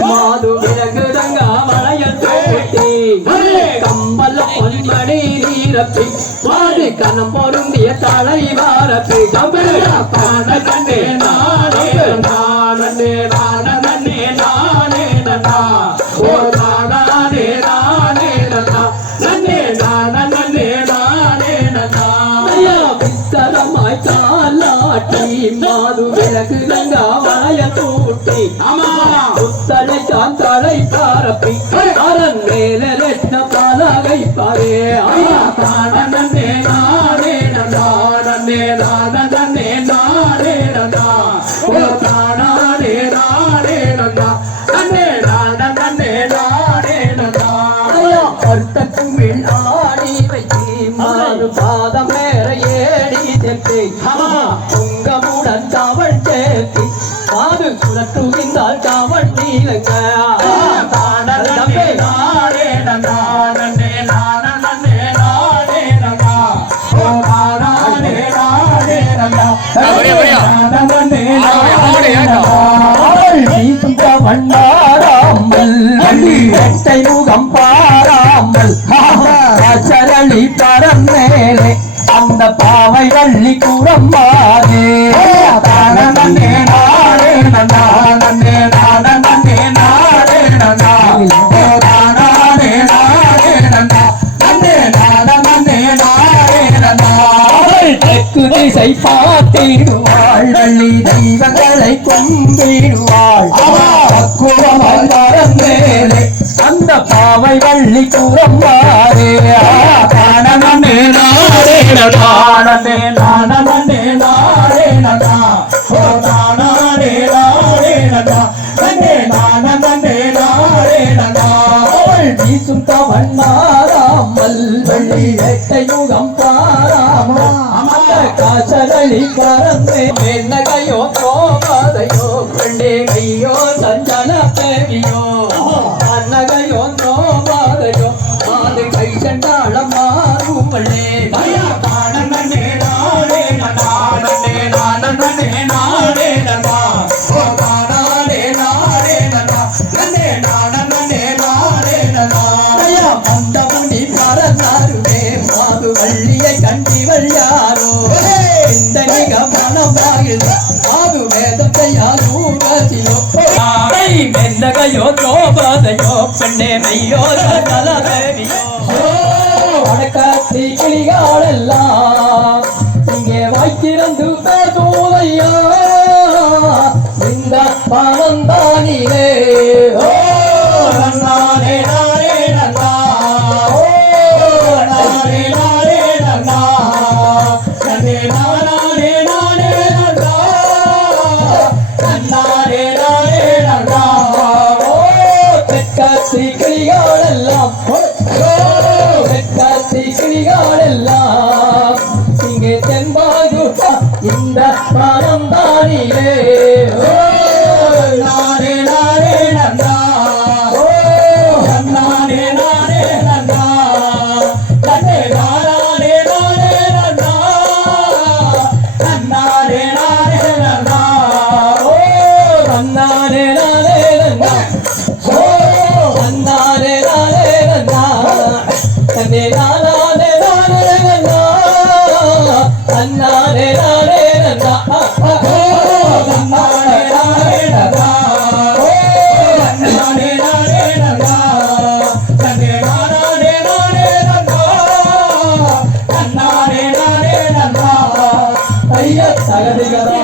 மாது விலகுதங்க வளைய தோட்டி கம்பல பொன்மணி நீரப்பி மாது கணம் பொருந்திய தலை வாரப்பி பாட கண்டே நானே நானே நானே தூட்டி ஆமா புத்தனை சாந்தலை பாரப்பி அரண் மேல ரத்ன பாலகை பாரே. நானே நன்னா நன்னே நானே நானே நன்னா ஓ ஆடி வைத்தி மாது பாதம் மேற ஏடி தெப்பி மாது இந்த காவல் நீலங்க முகம் பாராமல் பரம் மேலே அந்த பாவை வள்ளி குரம்பாதே தானே நாடே நன்னா நன்னே நானே நாடே நன்னா. ஓ தானே நாடே நன்னா நன்னே நானே நாடே நன்னா. தெற்கு திசை பார்த்திடுவாள். வள்ளி தெய்வங்களை கொண்டிடுவாள் பக்குவமாய் வரந்தேலே அந்த பாவை வள்ளி குரம்பாரே தானே நாடே நானே நானே நாடே நன்னா ஓ தானே நாடே நன்னா நன்னே நானே நாடே வீசும் தவண்ணாராமல் வள்ளி எட்டை யுகம் காசரளி கரந்த மாது வேதத்தை யாரூகதியோ மென்னகையோ தோபதையோ பெண்ணே மெய்யோ நலதேவியோ வணக்கத்தி கிளிகளெல்லாம் இங்கே வாய்த்திறந்து பேசுவதையா இந்த பணந்தானிலே இந்த பணம் தானிலே. ஓ நானே நானே நன்னா ஐய சகதிகரா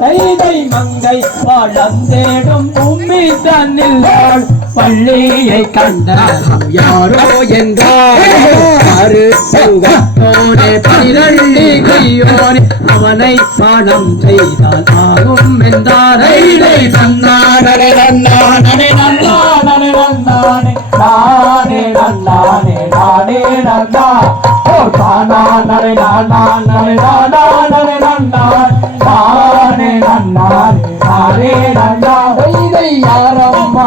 கைதை மங்கை வாழந்தேடும் உம்மி தன்னில் பள்ளியை கண்டாலும் யாரோ என்றாரு போனே பனிரண்டு கையோனே அவனை பாடம் செய்தான் ஆகும் என்றாரை தன்னானே நன்னானே நன்னானே நன்னானே நானே நன்னானே நானே நன்னா ஓ தானா நனே நானா நனே நானா நனே நன்னா நானே நன்னானே நானே நன்னா யாரோ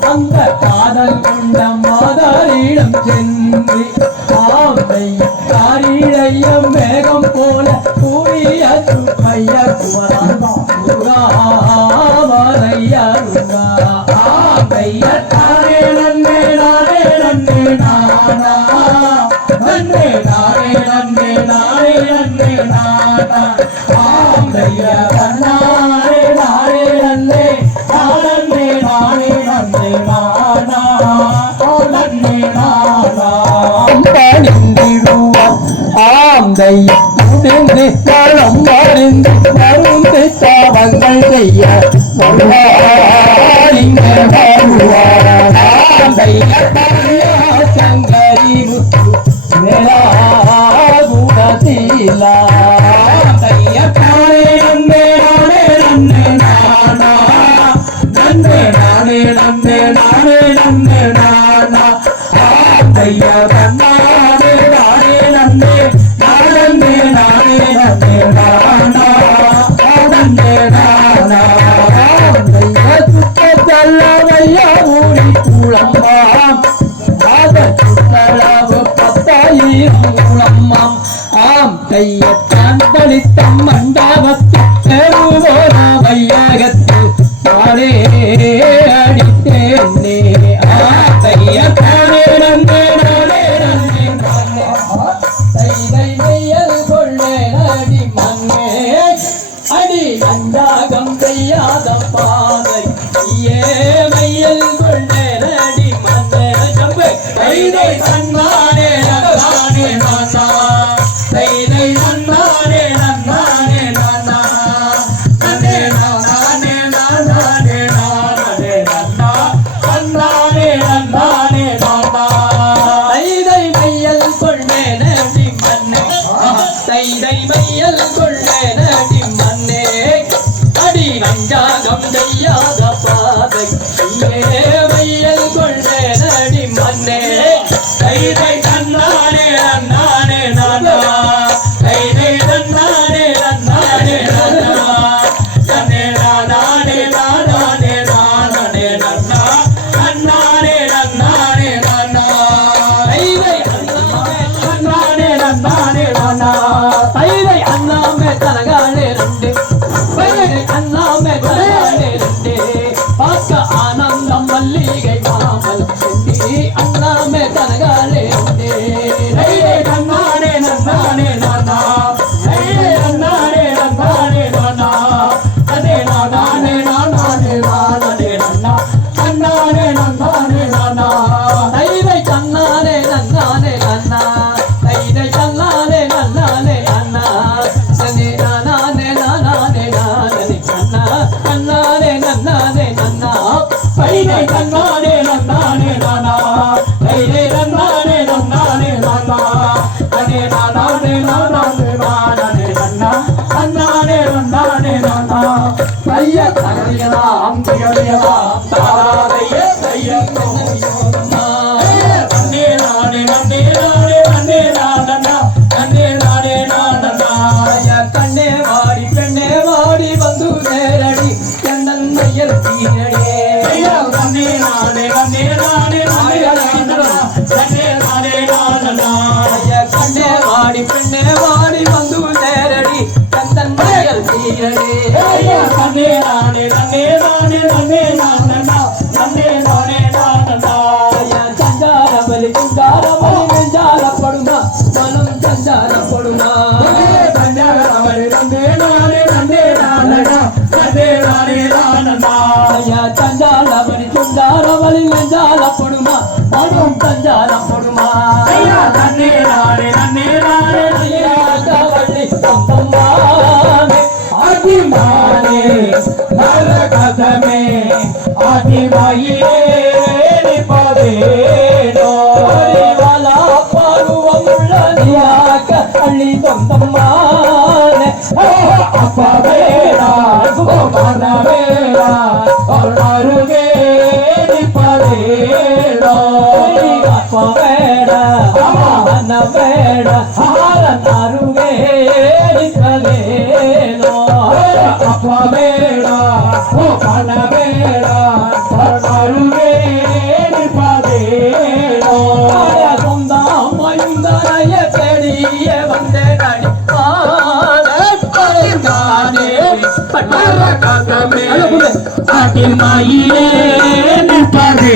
தந்த காதல் கொண்ட மாதாரிடம் சென்று ஆமை காரிழையம் மேகம் போல கூறிய சுப்பைய குமரா குராமரையா களம் பாருந்த மருந்து பாவங்கள் செய்ய. சங்கரி மேலா குணத்திலா கண்ணே வாடி பெண்ணே கண்ணே நானே கண்ணே நானே నరకసమే ఆదిమాయే నిపదేనో పరివల పరువముళ్ళనియాక అల్లి తొందమ్మానే అపవేరా సుమనవేరా అరుణరుగే నిపదేనో అపవేడా అమనవేడా பாட்டில் மாயிலே நிற்பதே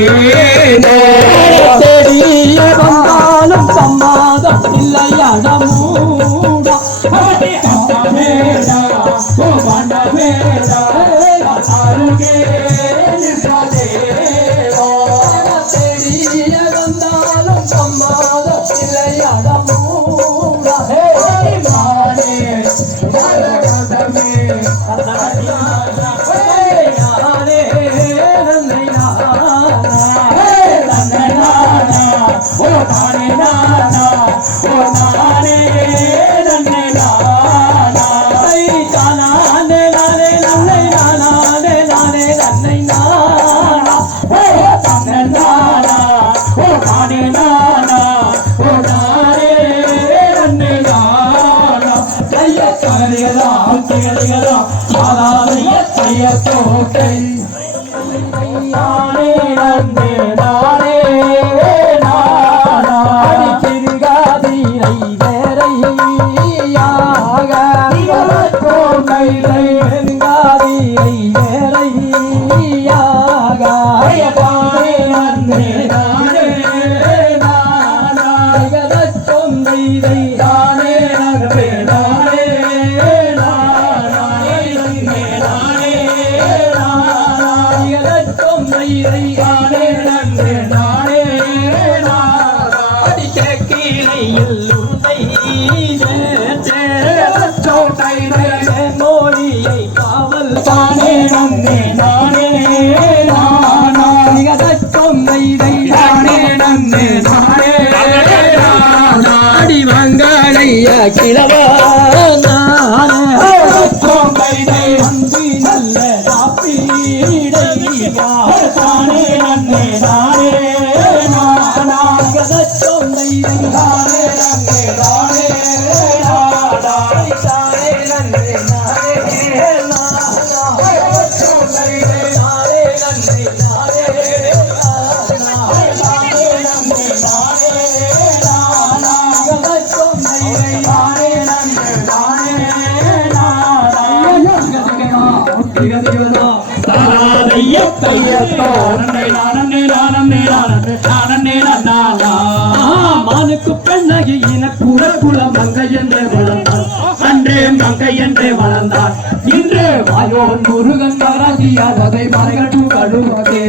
மானுக்கு பெண்ணகி இன குல குல மங்கை என்றே வளர்ந்தார். அன்றே மங்கை என்றே வளர்ந்தார். இன்று வாயோன் முருகன் பாராட்டியார் அதை மறைகட்டு கழுவதே.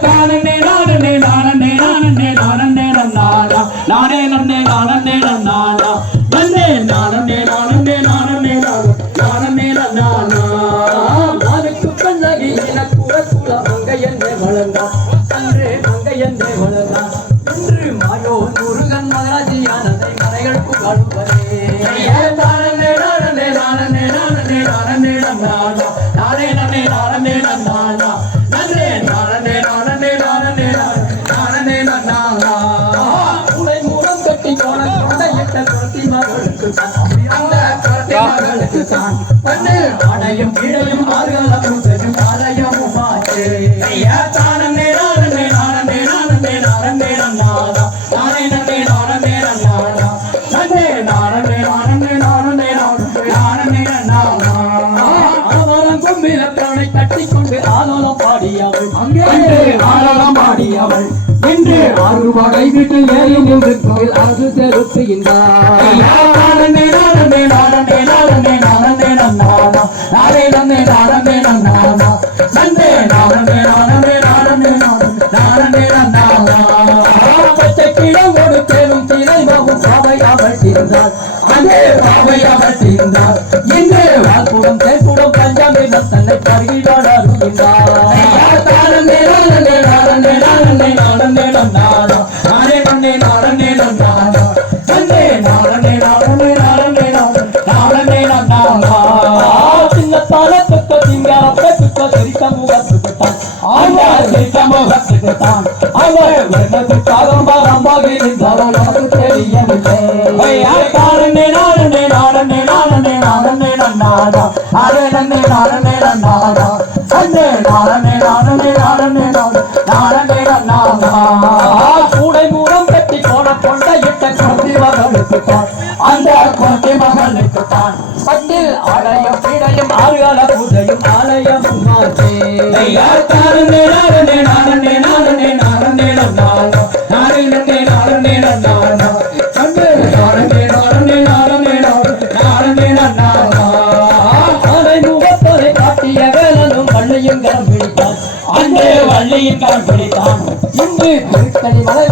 தானே நானே நானே நானே நானே நானே நானே நானே நானே நானே நானே தான். பண்ணு அடையும் கீழையும் மார்கழகம் கைவிட்டு ஏறி நின்று கோயில் அரசு இன்று வாக்குடன் தேப்புடன் பஞ்சாமில் தன்னை பருகிடோட அறிகின்றார் நின்றான் அவன் எனது காலம்பரமாக நின்றான் நமக்கு தெரியவில்லை ஐயா காரணே நானே நானே நானே நானே நன்னாடா அந்த மகளுக்கு தான் பட்டில் அடையும் பிழையும் ஆறுகால பூஜையும் ஆலயம். மாற்றே ஐயா காரணே நானே பிடித்தான் இன்று திருத்தணி மலைதல